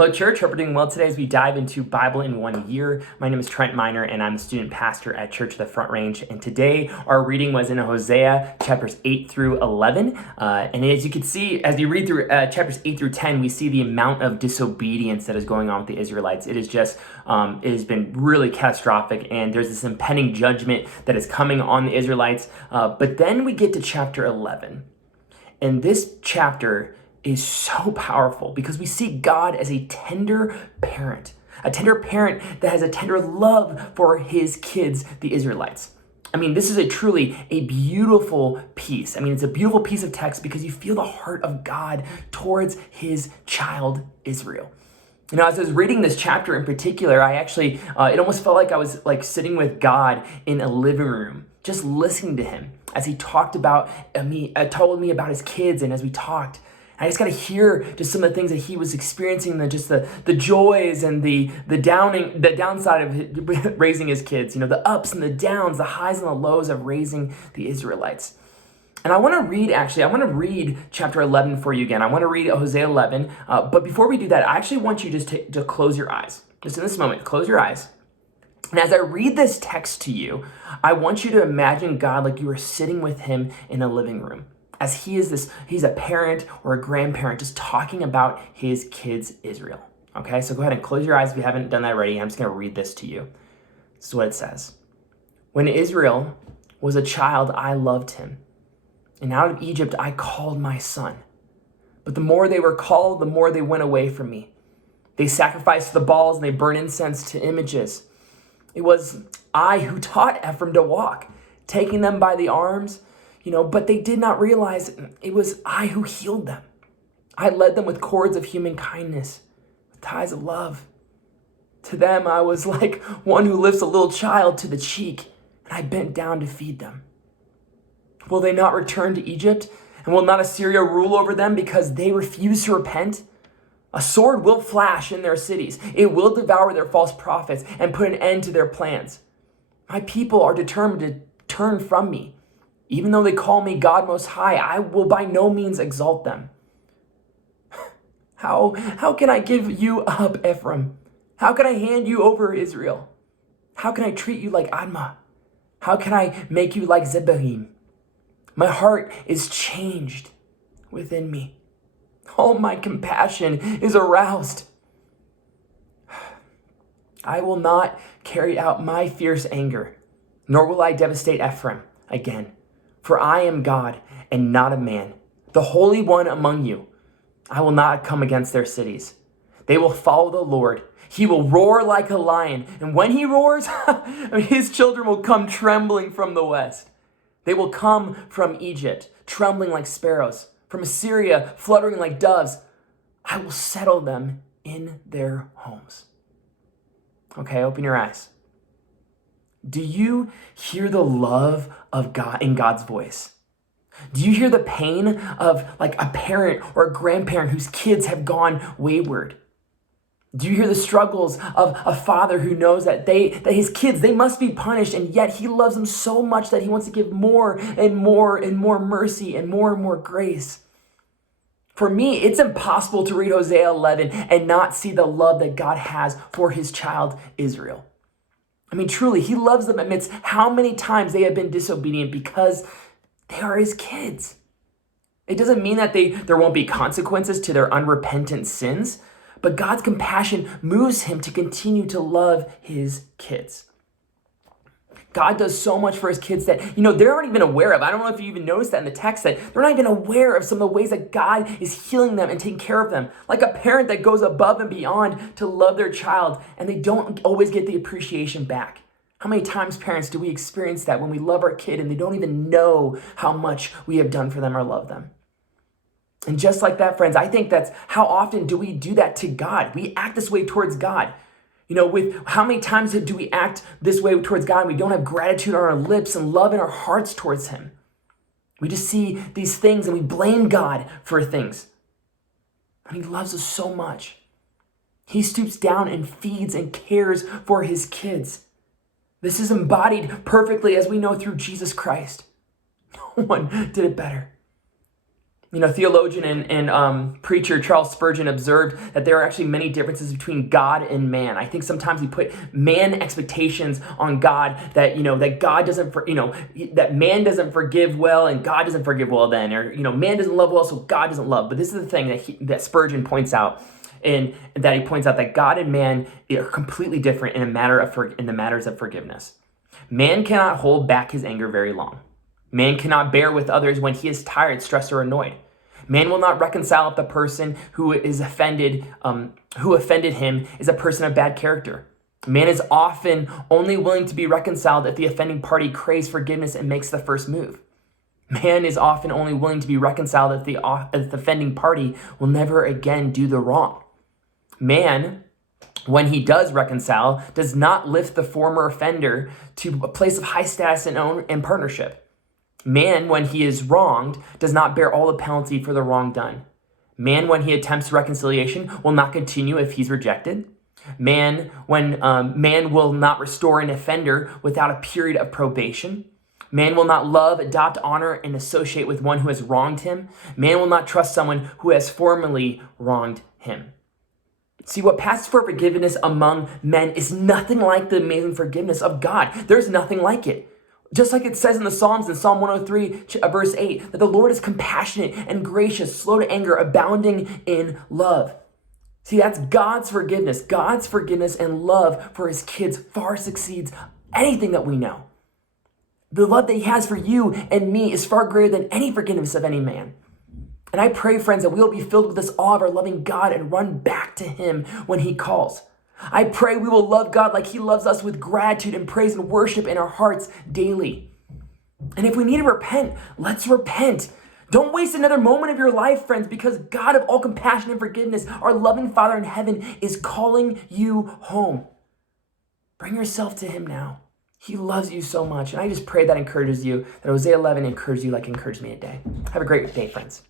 Hello, church. Hope we're doing well today as we dive into Bible in 1 year. My name is Trent Miner, and I'm the student pastor at Church of the Front Range. And today, our reading was in Hosea chapters 8 through 11. And as you can see, as you read through chapters 8 through 10, we see the amount of disobedience that is going on with the Israelites. It is just, it has been really catastrophic, and there's this impending judgment that is coming on the Israelites. But then we get to chapter 11. And this chapter is so powerful because we see God as a tender parent that has a tender love for his kids, the Israelites. I mean, this is truly a beautiful piece. I mean, it's a beautiful piece of text because you feel the heart of God towards his child, Israel. You know, as I was reading this chapter in particular, I actually, it almost felt like I was like sitting with God in a living room, just listening to him as he talked about told me about his kids, and as we talked, I just got to hear just some of the things that he was experiencing, the joys and the downside of raising his kids, you know, the ups and the downs, the highs and the lows of raising the Israelites. And I want to read chapter 11 for you again. I want to read Hosea 11. But before we do that, I actually want you just to close your eyes. Just in this moment, close your eyes. And as I read this text to you, I want you to imagine God like you are sitting with him in a living room. As he's a parent or a grandparent just talking about his kids, Israel. Okay, so go ahead and close your eyes if you haven't done that already. I'm just going to read this to you. This is what it says. When Israel was a child, I loved him. And out of Egypt, I called my son. But the more they were called, the more they went away from me. They sacrificed to the Baals and they burned incense to images. It was I who taught Ephraim to walk, taking them by the arms, but they did not realize it was I who healed them. I led them with cords of human kindness, with ties of love. To them, I was like one who lifts a little child to the cheek, and I bent down to feed them. Will they not return to Egypt? And will not Assyria rule over them because they refuse to repent? A sword will flash in their cities. It will devour their false prophets and put an end to their plans. My people are determined to turn from me. Even though they call me God Most High, I will by no means exalt them. How can I give you up, Ephraim? How can I hand you over, Israel? How can I treat you like Admah? How can I make you like Zebahim? My heart is changed within me. All my compassion is aroused. I will not carry out my fierce anger, nor will I devastate Ephraim again. For I am God and not a man, the Holy One among you. I will not come against their cities. They will follow the Lord. He will roar like a lion, and when he roars, his children will come trembling from the west. They will come from Egypt, trembling like sparrows, from Assyria, fluttering like doves. I will settle them in their homes. Okay, open your eyes. Do you hear the love of God in God's voice? Do you hear the pain of like a parent or a grandparent whose kids have gone wayward? Do you hear the struggles of a father who knows that his kids, they must be punished, and yet he loves them so much that he wants to give more and more and more mercy and more grace? For me, it's impossible to read Hosea 11 and not see the love that God has for his child, Israel. I mean, truly, he loves them amidst how many times they have been disobedient because they are his kids. It doesn't mean that there won't be consequences to their unrepentant sins, but God's compassion moves him to continue to love his kids. God does so much for his kids that, they aren't even aware of. I don't know if you even noticed that in the text, that they're not even aware of some of the ways that God is healing them and taking care of them. Like a parent that goes above and beyond to love their child, and they don't always get the appreciation back. How many times, parents, do we experience that when we love our kid and they don't even know how much we have done for them or love them? And just like that, friends, I think that's how often do we do that to God? We act this way towards God. With how many times do we act this way towards God and we don't have gratitude on our lips and love in our hearts towards him? We just see these things and we blame God for things. And he loves us so much. He stoops down and feeds and cares for his kids. This is embodied perfectly, as we know, through Jesus Christ. No one did it better. Theologian and preacher Charles Spurgeon observed that there are actually many differences between God and man. I think sometimes we put man expectations on God that, that God doesn't, that man doesn't forgive well and God doesn't forgive well then, or, man doesn't love well, so God doesn't love. But this is the thing that Spurgeon points out, and that he points out that God and man are completely different in the matters of forgiveness. Man cannot hold back his anger very long. Man cannot bear with others when he is tired, stressed, or annoyed. Man will not reconcile if the person who offended him is a person of bad character. Man is often only willing to be reconciled if the offending party craves forgiveness and makes the first move. Man is often only willing to be reconciled if the offending party will never again do the wrong. Man, when he does reconcile, does not lift the former offender to a place of high status and partnership. Man, when he is wronged, does not bear all the penalty for the wrong done. Man, when he attempts reconciliation, will not continue if he's rejected. Man will not restore an offender without a period of probation. Man will not love, adopt, honor, and associate with one who has wronged him. Man will not trust someone who has formerly wronged him. See, what passes for forgiveness among men is nothing like the amazing forgiveness of God. There's nothing like it. Just like it says in the Psalms in Psalm 103, verse 8, that the Lord is compassionate and gracious, slow to anger, abounding in love. See, that's God's forgiveness. God's forgiveness and love for his kids far succeeds anything that we know. The love that he has for you and me is far greater than any forgiveness of any man. And I pray, friends, that we will be filled with this awe of our loving God and run back to him when he calls. I pray we will love God like he loves us, with gratitude and praise and worship in our hearts daily. And if we need to repent, let's repent. Don't waste another moment of your life, friends, because God of all compassion and forgiveness, our loving Father in heaven, is calling you home. Bring yourself to him now. He loves you so much. And I just pray that encourages you, that Hosea 11 encourages you like it encouraged me today. Have a great day, friends.